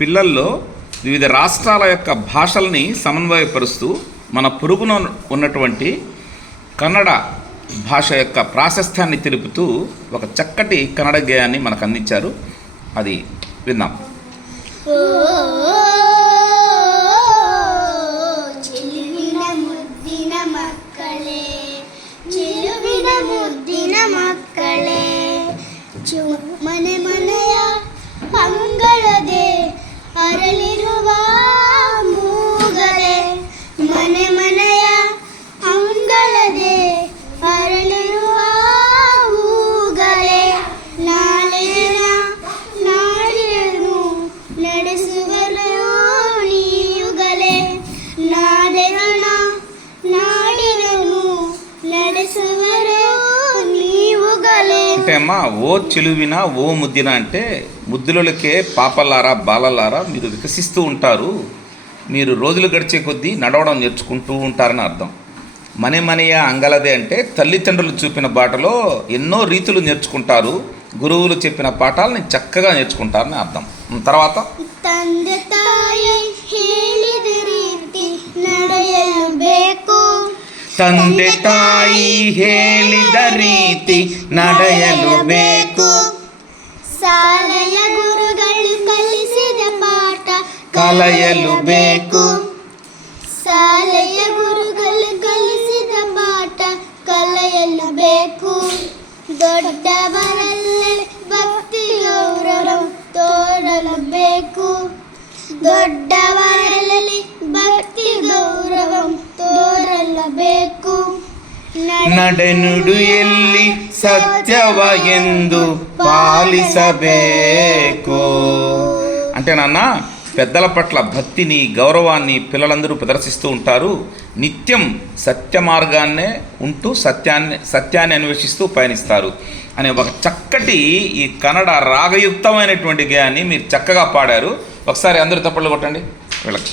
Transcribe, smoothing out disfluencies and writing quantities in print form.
పిల్లల్లో వివిధ రాష్ట్రాల యొక్క భాషల్ని సమన్వయపరుస్తూ మన పొరుగున ఉన్నటువంటి కన్నడ భాష యొక్క ప్రాశస్త్యాన్ని తెలుపుతూ ఒక చక్కటి కన్నడ గేయాన్ని మనకు అందించారు. అది విందాం. చెలువిన ముద్దిన ಮಕ್ಕಳೇ ಮನೆ ಮನೆಯ ಅಂಗಳದೆ ಅರಳಿರುವ ಮೂಗಲೆ, ಮನೆ ಮನೆಯ ಅಂಗಳದೆ ಅರಳಿರುವ ಹೂಗಲೆ, ನಾಳೆಯ ನಾಡಿಯನ್ನು ನಡೆಸುವರು ನೀಯುಗಲೆ, ನಾಡೆಗಳ ನಾಡಿಯನ್ನು ನಡೆಸುವರು ನೀವುಗಲೆ. అంటే అమ్మా ఓ చెలువిన ఓ ముద్దిన అంటే ముద్దులకే పాపలారా బాలలారా మీరు వికసిస్తూ ఉంటారు, మీరు రోజులు గడిచే కొద్దీ నడవడం నేర్చుకుంటూ ఉంటారని అర్థం. మనే మనయ అంగలదే అంటే తల్లిదండ్రులు చూపిన బాటలో ఎన్నో రీతులు నేర్చుకుంటారు, గురువులు చెప్పిన పాఠాలని చక్కగా నేర్చుకుంటారని అర్థం. తర్వాత ತಂದೆ ತಾಯಿ ಹೇಳಿದ ರೀತಿ ನಡೆಯಬೇಕು, ತಂದೆ ತಾಯಿ ಹೇಳಿದ ರೀತಿ ನಡೆಯಲು ಬೇಕು, ಶಾಲೆಯ ಗುರುಗಳು ಕಲಿಸಿದ ಪಾಠ ಕಲಿಯಲು ಬೇಕು, ಶಾಲೆಯ ಗುರುಗಳು ಕಲಿಸಿದ ಪಾಠ ಕಲಿಯಲು ಬೇಕು, ದೊಡ್ಡವರಲ್ಲೇ ಭಕ್ತಿ ಗೌರವ ತೋರಬೇಕು, ದೊಡ್ಡವರಲ್ಲಿ ಭಕ್ತಿ ಗೌರವ ತೋರಲಬೇಕು, ನಡೆನುಡಿಯಲ್ಲಿ సత్యవ ಎಂದು పాలిసಬೇಕು. అంటే నాన్న పెద్దల పట్ల భక్తిని గౌరవాన్ని పిల్లలందరూ ప్రదర్శిస్తూ ఉంటారు, నిత్యం సత్య మార్గాన్నే ఉంటూ సత్యాన్ని అన్వేషిస్తూ పయనిస్తారు అనే ఒక చక్కటి ఈ కన్నడ రాగయుక్తమైనటువంటి గేయాన్ని మీరు చక్కగా పాడారు. ఒకసారి అందరూ తప్పట్లు కొట్టండి వీళ్ళకి.